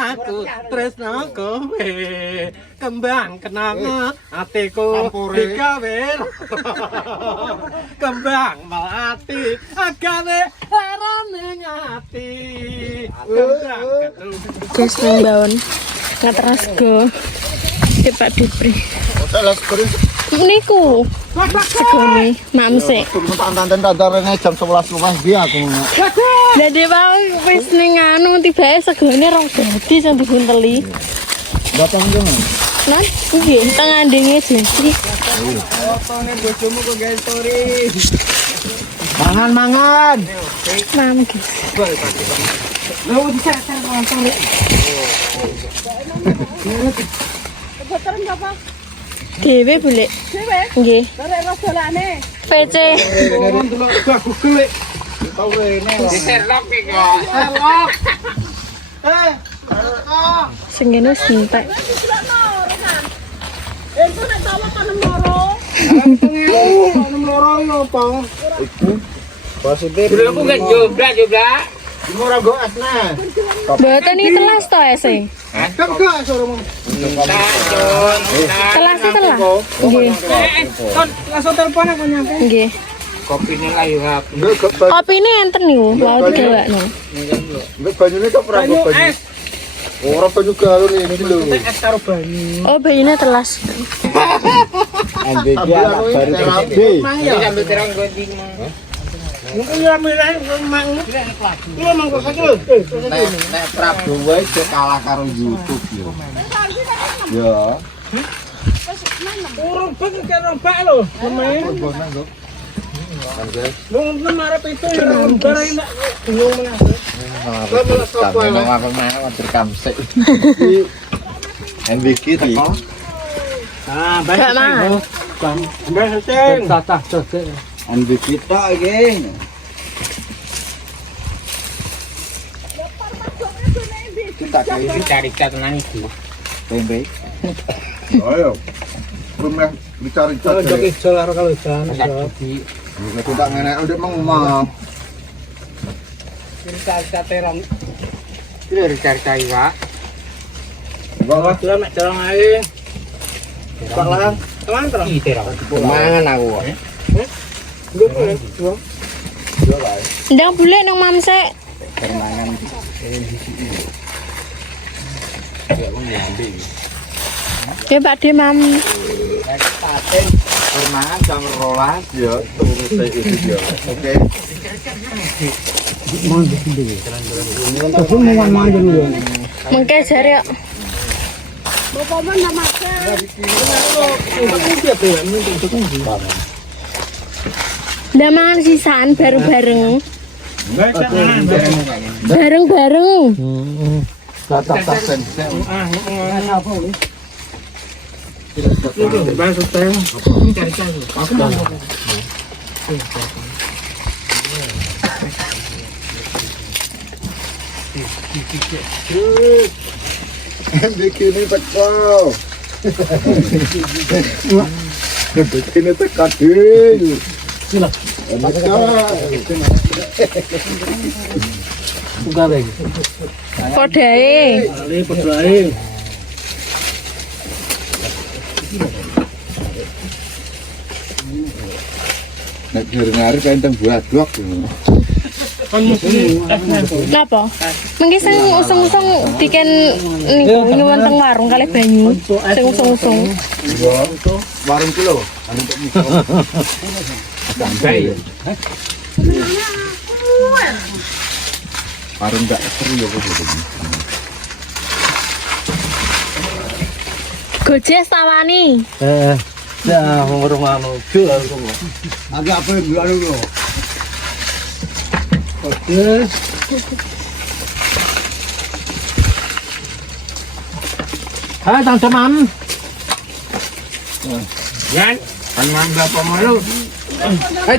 aku tresno kowe kembang kenanga atiku digawe kembang melati agawe larane ngati Guys nang baon ngeteras go Pak Dipri niku segone mamse jam 11 luwih iki aku. dadi wae wis ning anu tibae segone rong dadi sing dibunteli Bapak njono. nah nggih teng andenge jadi fotone bojomu kok gawe story Mangan. mam guys lho bisa nonton dhewe boleh nggih PC delok aku gelek Tau rene. Sherlock iki kok Sherlock sing ngene wis entek aku kan jobrak Ora go asna. mboten iki telas to ese Enggak suruh. telas nggih kon langsung telepon aku nyampe nggih kopine lah yo Enggak opine enten niku mau digawakno Enggak banyune kok ora banyu banyu. es Ora banyu galon iki lho. es karo banyu oh bayine telas MBG anak baru gede. ya sambil terang gonding mungkin ya milih mang lu mangko sakit Nek Prabu wae kalah karo YouTube yo. Ya. urung bek karo bak lho lumayan lu ngarep itu lembar enak bingung MBG iki. ah gak mangan enggak seseng tatah cocok MBG tok iki. kita cari tenan iki Tempe. Ayo. Rumah dicari-cari. jok ijo karo kalau jan Aku tak ngenek ndek mengomong. cerita terong iki cerita iwak Bawa Dua mek terong ae Pak Lang teman terong iki terong mangan aku. ndang bule nang mamse Permangan. ya Pak De mam Paten permangan jam 12 ya turun iki ya. Oke. mengke jare kok ndak mangan sisaan bareng-bareng bareng-bareng Tak sen. Bikini teko. Bikini teko ding. Sila. podae Nek ngarep enteng buat-buat. napa mengki sing usung-usung diken niku nyuwun teng warung kali banyu sing usung-usung Warung ki lho, anu tok mikro. Sampai. Warung ndak seru ya kok. Gojes tawani. Ya, ngurung anu jual kok. Agak apa yang bulan lho. Oke. Hai, Tang Teman. Yan, kan mang bapak mau.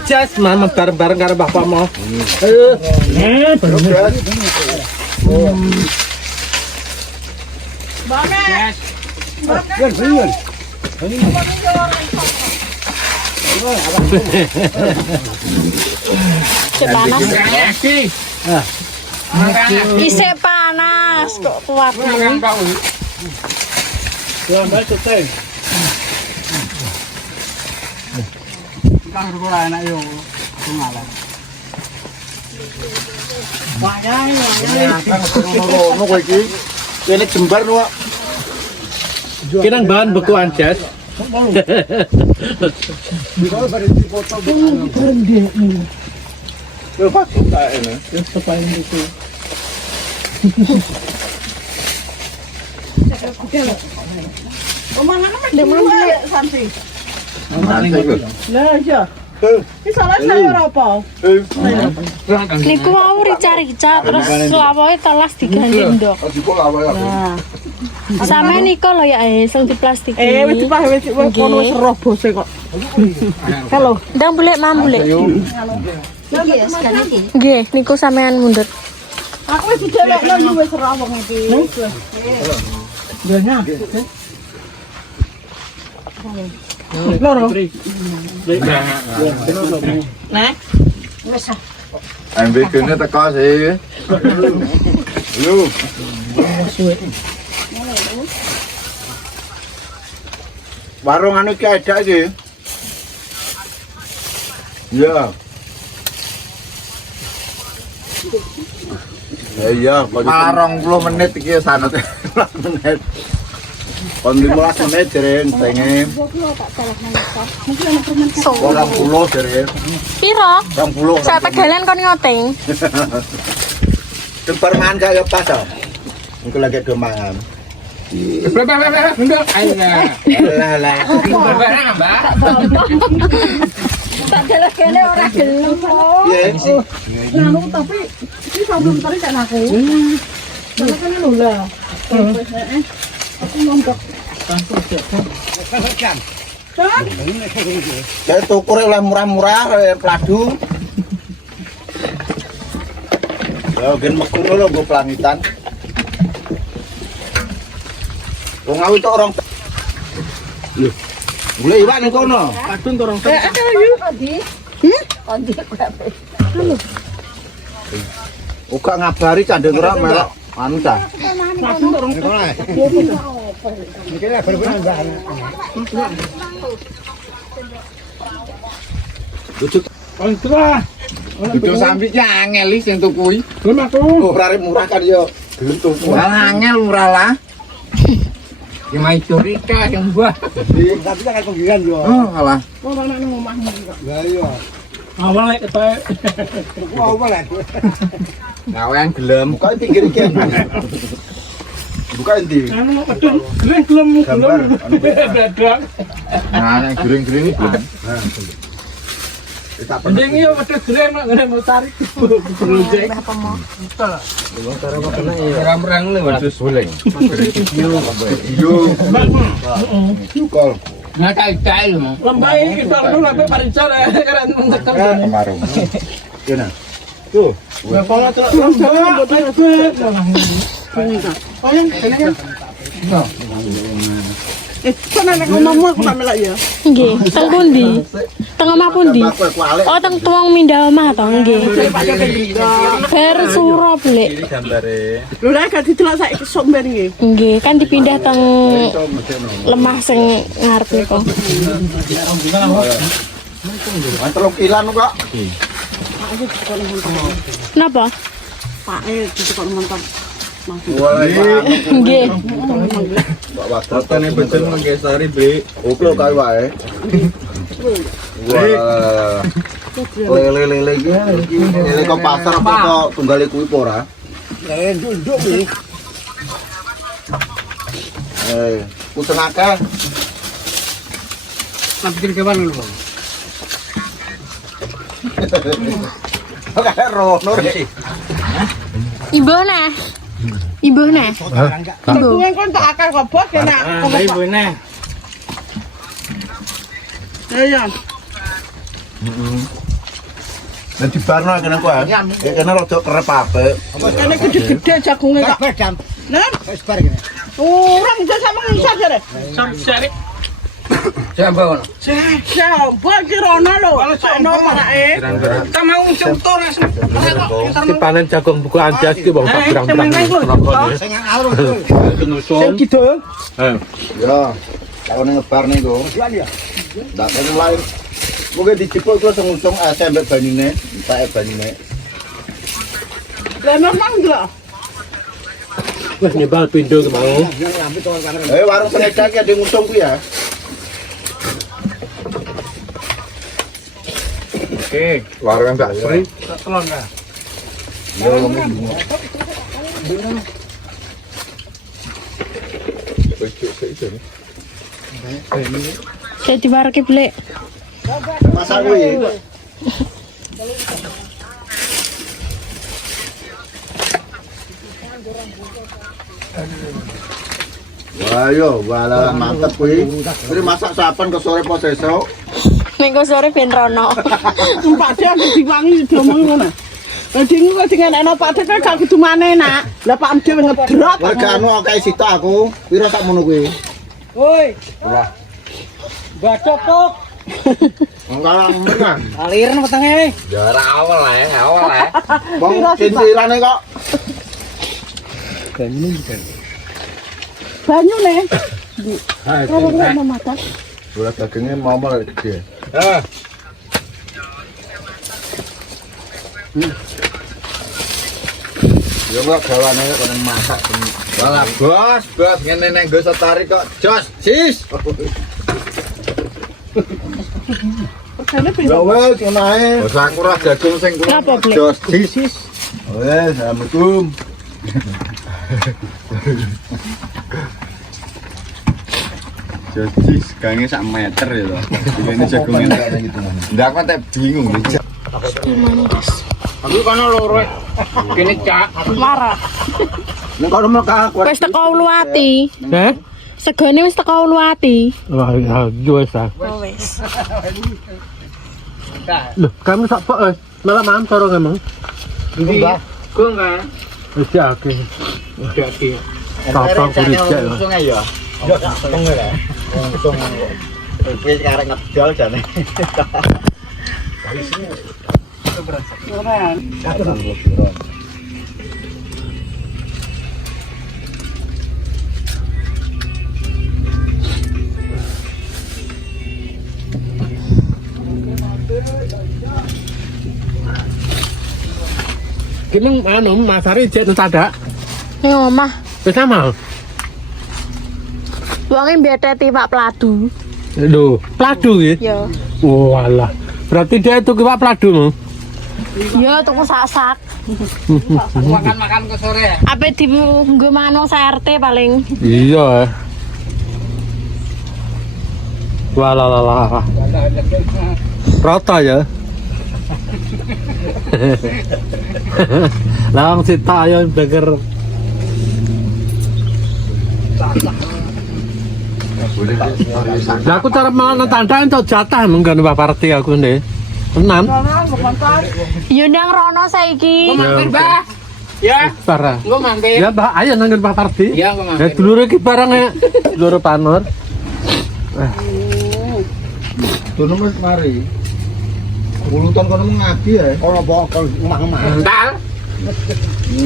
Jas, mama bareng-bareng karo bapak mau. Ayo. Bener. Bapak. Panas. Isih panas kok kuat. Gambar teteh. Kang ora enak yo. Ngalah. Wayai. Ngono kowe iki. Kene jembar kok. Kinang bahan beku ances. Lah iya. Iki salah saya ora apa. Niku mau rica-rica terus lawoke telas diganti ndok. Nah. Sampe niku lho ya sing diplastiki. Wis dipah wis kono wis roh bose kok. Halo. Ndang boleh mambule. Nggih, niku sampean mundur. Aku wis didelokno wis roh wong iki. Dene. Loro. Nah. Ambil kene teko sih. Lu. Warung anu ki ada iki. Ya. Iya, 20 menit iki sanate. Menit. Kon 15 menit jeren pengen. 20 jeren. Piro? 20. Saya tegalan kon ngoteng. Tempat mangan kaya pas ah. Iku lagi kemangan. Enggak, ayo lah. Lah. Tak delok kene ora gelem kok. Iya. Nganu tapi iki sampe tadi kan aku. Karena kan lho lah. Aku ngomong. Saya tukur oleh murah-murah peladu. Ya gen meku lho go pelangitan. Wong awi tok orang. Lho. Boleh iwak ning kono. Kadun to orang. Ada yuk. Kondi berapa? Uga ngabari candeng ora melok anu ta. Kontra. Dudu sampe angel iki sing tuku iki. Lem aku. Ora murah kan yo. Gelem tuku. Angel murah lah. Yang main curika yang buah. Tapi kan penggiran yo. Oh, alah. Kok ana nang omahmu kok. Lah iya. Awal lek ketoke. Apa lek? Gawean gelem. Buka pinggir iki. Buka endi? Anu kadun. Gelem. Gambar. Dadak. Nah, yang gering-gering iki. Mending yo wedhus greng nek ngene mau tarik. Projek. Ora merang le wedhus boleh. Yo. Kol. Nah kae lho. Lembae iki tok dulu sampai paricar keren mengetem. Kemarin. Kena. Tuh. Nah, pola terus Oh yang kene kan. Sana nek omahmu aku tak melak ya. Nggih, teng pundi? Teng omah pundi? Oh, teng tuwang mindah omah to, nggih. Ber suro blek. Gambare. Lho nek gak didelok saiki sok mben iki. Nggih, kan dipindah teng lemah sing ngarep niku. Telung kilan kok. Napa? Pake ditekok mentok. Nggih. Watane becen menggesari, Bri. Oke kae wae. Wah. Lele iki. Lele kok pasar apa kok tunggale kuwi apa ora? Nduk, Bri. Puteng akeh. Tak pikir kewan lho, Bang. Kayak rono rek. Ibune. Ibune. Ibu. Kuwi kon tak akal kok bos kena. Ibu nah. Ya. Nek dibarno kene kok. Kene rada kerep apik. Kene gede-gede jagunge kok. Nah, wis bar kene. Ora bisa sama ngisar jare. Sampai Jambon. Siapa kirana lho? Ono marake. Kamu mau contoh si panen jagung buku anjas ki wong sak pirang-pirang. Sing kidul. Ya. Kalau ngebar nih go. Ndak kene lain. Mungkin dijipuk terus ngusung mbek banyune, entek banyune. Lah memang lho. Wes nyebal pindo ki mau. Warung pengeca ki ada ngusung ku ya. Oke, warung Mbak Sri. Telon ya. Kayak diwarke blek. Masak kuwi. Wah yo, wala mantep kuwi. Kuwi masak sapan ke sore pos esuk. Minggu sore ben rono. Pak Dek aku diwangi diomong ngono. Lah ding kok sing enak Pak Dek gak kudu maneh nak. Lah Pak Dek ngedrop. Warga anu akeh sitok aku. Piro sak mono kuwi? Woi. Bacok kok. Enggak menang. Aliran wetenge. Ya ora awal ya. Bang cincirane kok. Banyu nih. Hai. Kalau ora mata. Bola dagingnya mau malah gede. Ya enggak gawane kok masak. Walah bos, ngene nek nggo setari kok jos, sis. Perkene Ya wes ngono ae. Bos aku ora jagung sing Kenapa, Blek? jos, sis. Wes, assalamualaikum. Jadi gange sak meter ya loh. Ini jagungnya gitu. Ndak aku tak bingung. Gimana, Guys? Aku kono loro. Kene cak. Marah. Nek kono mekah Wis teko Uluwati. Heh? Segone wis teko Uluwati. Wah, ya wis ah. Oh wis. Loh, kamu sak pok malah mantor emang. Ini kok enggak? Wis ya oke. Oke. Apa kulit cek. langsung ae ya. Ya langsung ae. Langsung. Wis karek ngedol jane. Kene anu masare cek tadak. Ning omah. Wis sama. Wonge mbeteti Pak Pladu. Lho, pladu iki. Ya. Walah. Berarti dia itu kiwak pladu mau. Ya tuku sak-sak. Makan-makan ke sore. Apa dienggo manung RT paling. Iya. Walah. Rata ya. Lang sita ayo burger. Lah aku cara mangan tandang entuk jatah menggan Pak Parti aku ndek. Tenan. Yo nang rono saiki. Mbah. Ya, parah. Engko mampir. Ya, Mbak, ayo nang Pak Parti. Iya, engko Ya mampir. dulur iki barang dulur panur. Dono wis mari. Ulutan kono ngaji ya. Ora bakal omah-omah. Entar.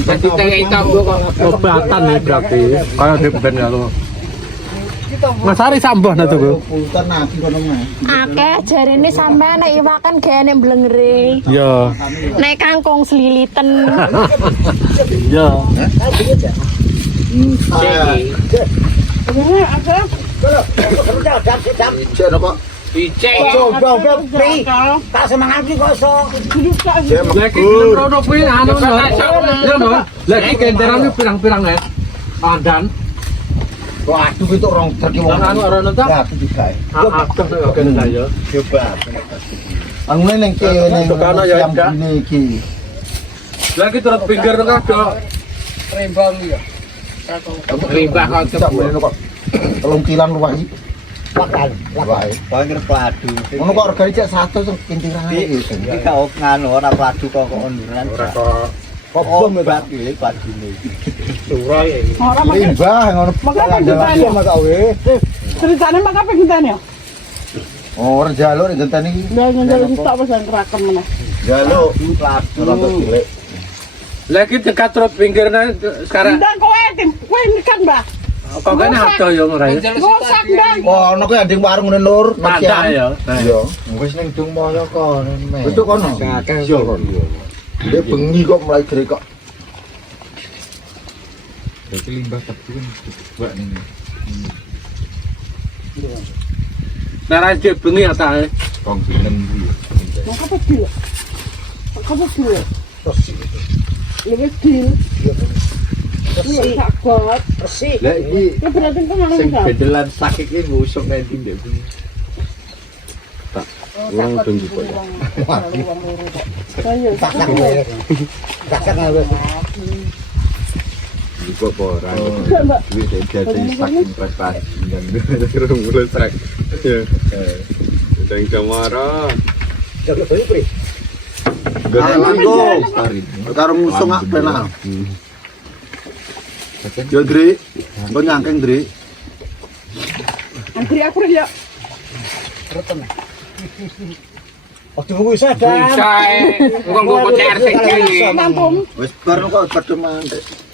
Dadi tengah itu kok. Obatan nih berarti. Kayak di ben ya lo. Mas Ari sambuh nah tuh. Ulutan ngaji kono mah. Akeh jarine sampean nek iwakan gaene blengere. Ya. Nek kangkung sliliten. Ya. Cek apa? Dicek. Tak semangat iki kok iso. Lagi belum rono kuwi anu lho. Ya lho. Lagi kendaraan iki pirang-pirang ya. Pandan. Waduh itu rong terki wong Anu rono ta? Ya, itu juga. Akeh kok kene ya. Coba. Anu ning kene ning Tukana ya, enggak? iki. Lagi turut pinggir nang kado. Rembang ya. Rimbah kok Tak boleh kok. Telung kilan luwih. Wakan, Wae. bangir peladu. Ngono kok regane cek 100 sing kintiran iki. Iki gak nganu ora peladu kok onduran. Ora kok Kok mbak iki padune. Ora limbah ngono. Makanya Andalan ditanya. sama kau ceritane mak apa ngenteni yo. Ora jaluk nek genteni iki. Lah njaluk stok wis ngerakem meneh. Jaluk ora cilik. Lagi dekat terus pinggirnya sekarang. Ndang kowe kowe kan, Mbah. Kok kene ada ya ora ya? Ngosak ndang. Oh, ono kuwi nding warung ngene Nur, Ada ya. Iya. Wis ning Dung Moyo kono. Itu kono. Iya. Dia bengi kok mulai gerak kok. Jadi limbah tebu buat ini. Nara cek bengi ata. Kong binen iki. Nah, apa dia? Apa dia? Lebih kecil. Iya, takut. Lah iki Ya berarti kan mana sing enggak? bedelan sakit iki ngusuk nang ndi ndek kuwi. Orang tunggu kok. Ayo, Takak ae. Iku ora. Duit jadi saking prestasi dan terus mulai sak. Ya. Dan kamara. Galang go. Karo ngusung ak penak. Yo Dri. Engko nyangkeng Dri. antri aku ya. Waktu buku sadar. Sae, wong kok RT iki. Mampung. Wis bar kok pertemuan.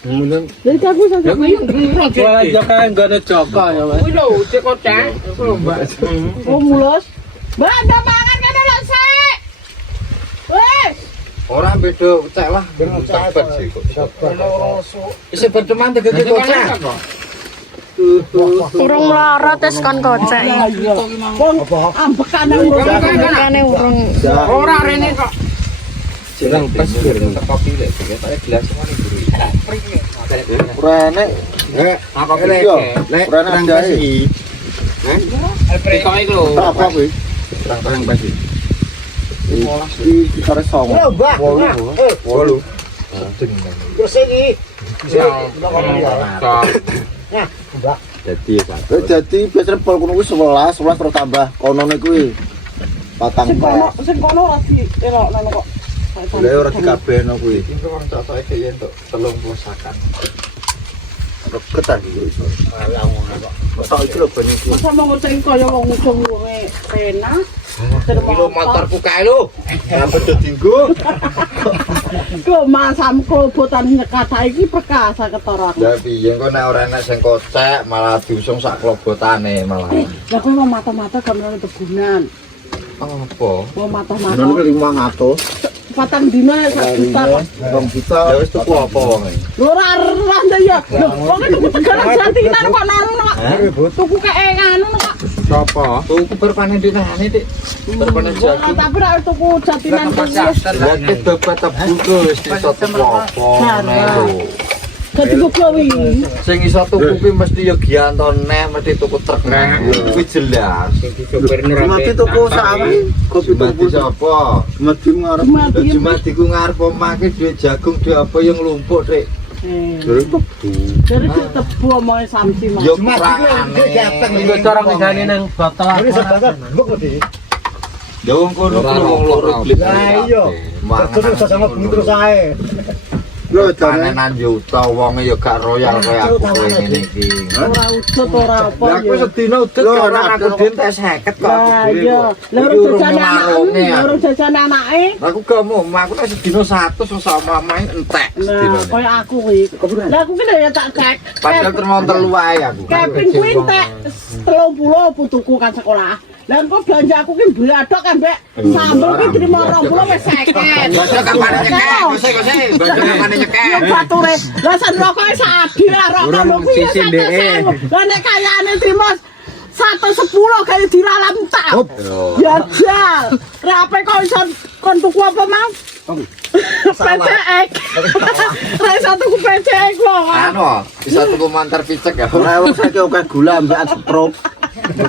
Jadi aku saja. Wah, jaka enggak ada jaka ya, Mas. Kuwi lho, cek kocak. Iku lho, Mbak. Oh mulus. Mbak, ada mangan kene lho, Sek. Weh, Ora beda cek lah, cepet sih kok. Isi berteman tegese kocak. Urung mlorot wis kon kocek. wong ambekan nang Makane urung. Ora rene kok. Jeneng pas tetep kopi lek tak gelas ngono iki. Rene. Apa Iya, rene nang jae. Kok iki lho. Apa kuwi? Terang basi. Iki kare songo. Lho, Mbak. 8. Terus iki. Jadi satu. Jadi biasanya pol kono kuwi 11 terus tambah konone kuwi. Patang pas. sing kono ora di elokno kok. Lha ora dikabehno kuwi. Iki wong cocoke iki entuk 30 sakan. Ketan iki iso. Tok iki lho banyu iki. Masa mau ngoceng kaya wong ngusung wonge pena. Kilo motorku kae lho. Apa dinggo? Kok masam klobotan nyekata iki perkasa ketara aku. Lah piye engko nek ora enek sing kocek malah diusung sak klobotane malah. Lah kowe mau mata-mata gamelan tegunan. Apa? Mau mata-mata. Nono 500. Patang dina 1 juta. 2 juta. Ya wis tuku apa wonge? Lho ora arah ta ya. Lho wong tuku tegalan jatinan kok nang. Tuku kae nganu kok. Sapa? Tuku berpanen dinane, Dik. Berpanen Ora jagung. tapi ra tuku jatinan kuwi. Lah ke dompet tebu Gus, iso tuku apa lho. Dadi kuwi. Sing iso tuku kuwi mesti ya gianto neh, mesti tuku truk neh. Kuwi jelas. Gubernur Mati tuku sawi. Kopi Mati tuku sapa? mati ngarep. Mati. Jumati ku ngarep omake duwe jagung duwe apa yang lumpuk, Dik. Dari tebu. Jadi tebu omonge Samsi Mas. Ya kurangane. Iku cara ngene nang botol. Ya wong kono wong loro. Lah iya. Terus sama terus ae. Lho jane Panenan yo uta wonge ya gak royal kaya aku kowe ngene iki. Ora udut ora apa Lah aku ya. sedina udet Lho, karo anak aku den tes 50 kok. Lah iya, loro jajan anake, loro jajan anake. Aku gak mau, aku tak sedina 100 wis sama main entek sedina. Nah, kaya aku kuwi. Lah aku ki lho ya tak cek. Padahal termon telu wae aku. Keping kuwi entek 30 putuku kan sekolah. Lah engko belanja aku ki bladok kan, Mbak. Sambel ki trimo 20 wis 50. Bocah kapan nyekek, gose. Bocah kapan nyekek. Ya bature. Lah san rokoke sadi lah rokok lho kuwi ya 100.000. Lah nek kayane trimo 110 kali dilalam tak. Ya jal. Rape kok iso kon tuku apa mau? PCX. Ra iso tuku PCX lho. Anu, bisa tuku mantar picek ya. ora wong saiki akeh gula mbak stroke.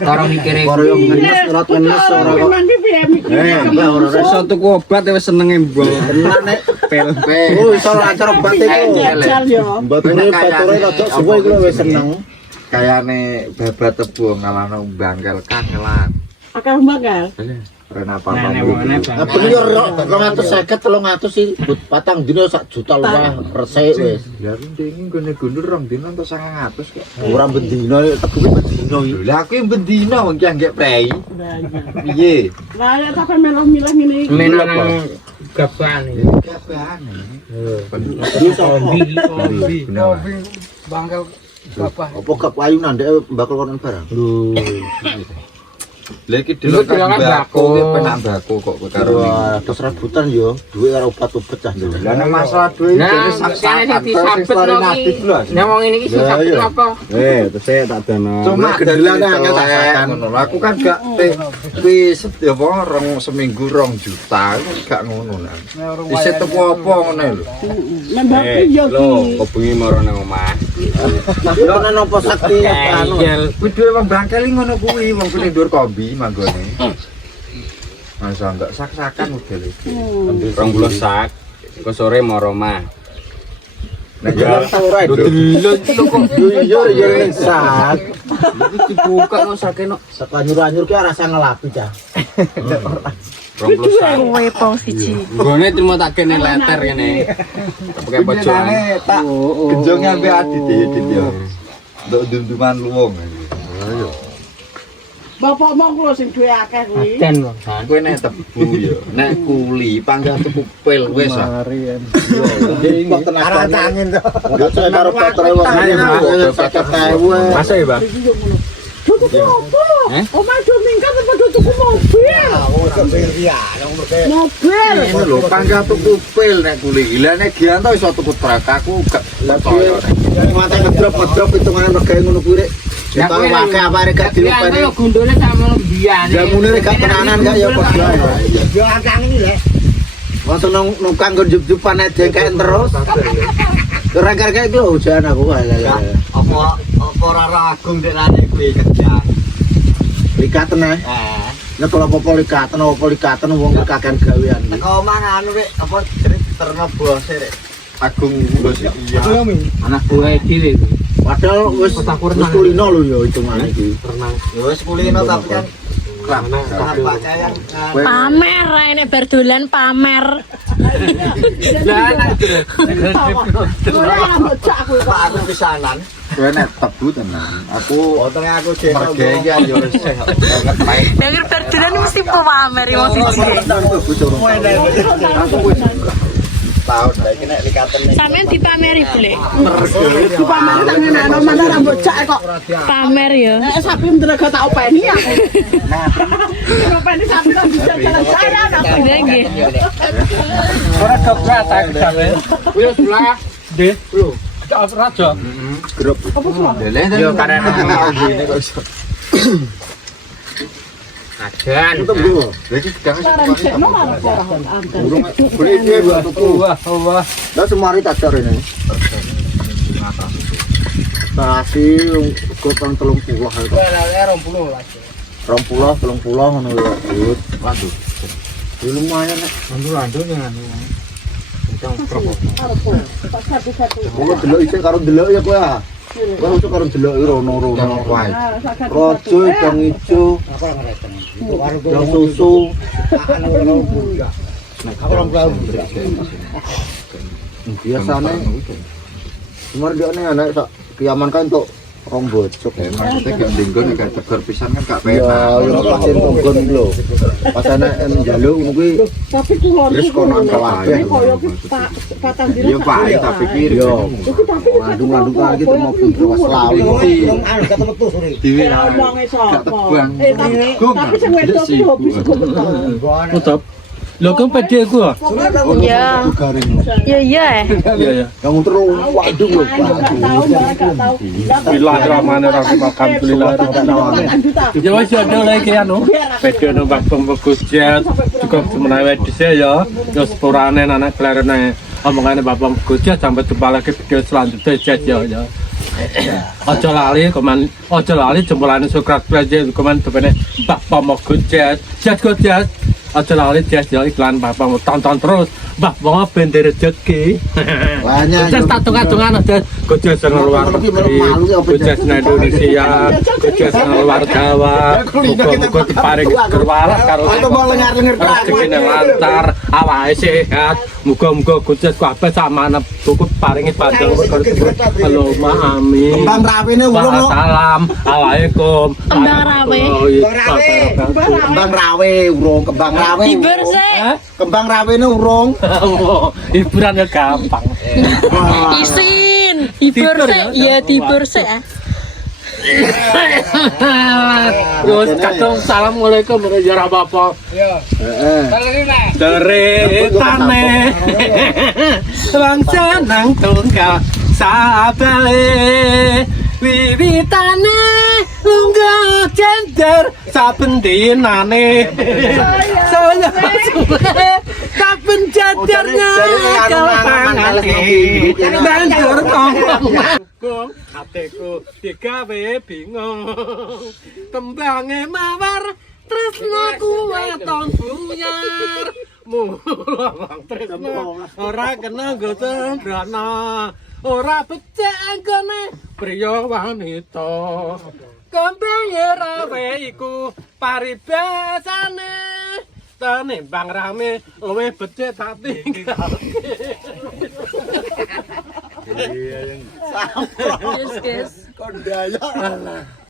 Karo mikire. Karo yo ngenes ora tenes ora kok. Mangke piye mikir. Mbak ora iso tuku obat wis senenge mbok. tenan nek. Pel. Oh iso lancar obat iku. Jal yo. Bature rada suwe iku wis seneng. Kayane babat tebu ngalahno bangkel kangelan. Akal mbakal. Kenapa Nah, nek Bang? wong enek Apa yo 250 300 sih patang dino sak juta luwih resik wis. Ya penting gone gundur rong dino entuk 900 kek. Ora bendino teguke bendino iki. Lah aku yang bendino wong ki anggek prei. Piye? Lah ya sampe melo-melo ngene iki. menang gaban iki. Kabehane. Hobi. Bangkel Apa gak payunan ndek bakal kono barang. Lho. Lah iki delok kan mbako ki penak mbako kok karo Wah, rebutan yo, duwe karo obat-obat cah ndek. Lah nek masalah duit Nah, jane makanya saksakan sing disabet natif lho. Nah, wong ini iki sing sabet apa? Terus saya tak dana. Cuma Kedalane angel angel saksakan saksakan. ngono. Lah aku kan gak wis apa rong seminggu 2 juta gak ngono lah. Isih tuku apa ngene lho. Nembak yo ki. Kebengi maro nang omah. Yo nang opo sakti anu. Kuwi duwe wong bangkel ngono kuwi wong kuwi ndur kombi manggone. Masa enggak sak-sakan model iki. 20 sak. Engko sore maro omah. Nek jalan ora itu. Yo yo ning sak. Iki dibuka kok sakeno. Sakanyur-anyur ki rasa ngelapi cah. 20 sak. Kowe pong siji. Nggone trimo tak kene leter kene. Pakai pojokan. tak genjonge ambek adit ya dit yo. Nduk dum-duman luwung. Bapak mau kula sing duwe akeh kuwi. Dan wong. Nah, kowe nek tebu yo, nek kuli pangkat tuku pil wis ah. Kok tenaga angin to. Enggak saya karo baterai wong. Masuk ya, Bang? Tuku apa? Omah do mingkat apa do tuku mobil? Mobil. Ngono lho, pangkat tuku pil nek kuli. Lah nek Gianto iso tuku truk aku gak percaya. Mate ngedrop hitungane regae ngono kuwi rek. Ya, Kita wae apa rek gak Ya diupeni. kalau gundule sama bian. Jamune rek gak tenanan gak ya padha. Yo angkang iki lho. Wonten nang kanggo jup-jupan nek dengken terus. Kira-kira iki hujan aku wae. Apa ora ragung dek lane kuwi kerja. Likaten ae. Nek kalau apa likaten wong kakean gawean. Teko omah anu rek apa jerit terno bose rek. Agung bos iya. Anak gue dhewe. Padahal wis kulino lho ya hitungane iki. Ya wis kulino tapi kan tahap pakaian. Pamer ini berdolan pamer. Lah anak Ora rambut cak kuwi Pak aku pisanan. Kowe nek tebu tenan. Aku Otone aku dhewe. mergeyan yo wis banget bae. Yang berdolan mesti pamer wong siji. Aku wis tahun lagi nek likaten nek Sampeyan dipameri, Blek. pamer nang ngene mana rambut cak kok. Pamer ya. Nek sapi mendrega tak openi aku. Openi sapi kan bisa jalan saya apa. Nggih. ora dokter tak gawe. Wis lah. Nggih. Lho. Raja. grup. Yo karena Ini kok iso. adan. Lagi jangan Saran cek no marah burung beli dia buat tuku. Wah. Lah semari tak cari ini. Tasi kok tahun 30 itu. 30 ngono lho. Waduh. Ya lumayan nek. Landu-landu dengan Wong delok isih karo delok ya kowe ah. Kowe iso karo delok rono-rono. wae. Rojo dong ijo. Dong susu. Biasane Umar dia nih anak sak kiaman kan untuk rong bocok. Maksudnya gendinggon nek tegur pisan kan gak Ya, penak. yo pasin tonggon lho. Pas ana njaluk kuwi tapi kula Wis kono kabeh. koyo ki Pak patang dina. Iya Pak, tak pikir. yo Iku tapi ngandung-ngandung kan iki mau pun selawi. Dhewe Wong iso gak tebang. tapi sing wedok iki hobi sego betul. Tutup. Lho kok pede aku ah? Ya. Ya iya. Iya ya. Yang terus waduh lho. Bismillahirrahmanirrahim. Alhamdulillah. Ya wis ada lagi anu. Pede no bak pembegus jet. Cukup semenawe dhisik ya. Ya sepurane anak klerene. Omongane bapak pembegus jet sampai jumpa lagi video selanjutnya jet ya. Aja lali jempolane Sokrat Plaza komen tepene bapak pembegus jet. Jet. Aja lali jet ya iklan bapak tonton terus. Mbah wong ben rezeki. Banyak. Jas tak tungan-tungan aja kerja di luar negeri, kerja di Indonesia, kerja di luar Jawa, muga-muga diparing kerwalah karo rezekine lancar, awake sehat, muga-muga kerja kabeh samana cukup paringi panjang Allahumma amin. Kembang rawene urung. Salam, Assalamualaikum. Kembang rawe. Kembang rawe urung, kembang rawe. Tiber sih. Kembang rawene urung. Hiburan ya gampang. Isin. Tiber sih. Iya tiber sih. Terus kadang assalamualaikum ya Bapak. Ceritane bangsa nang tunggal sabale wiwitane lunga gender saben dinane saya saben jajarnya kalpangane banjur kongkong atiku digawe bingung tembange mawar tresnaku weton buyar mula wong tresno ora kena nggo sembrono ora becik anggone priya wanita kembang rawe iku paribasane tenimbang rame luwih becik tak tinggalke Yes, guys. Kondaya.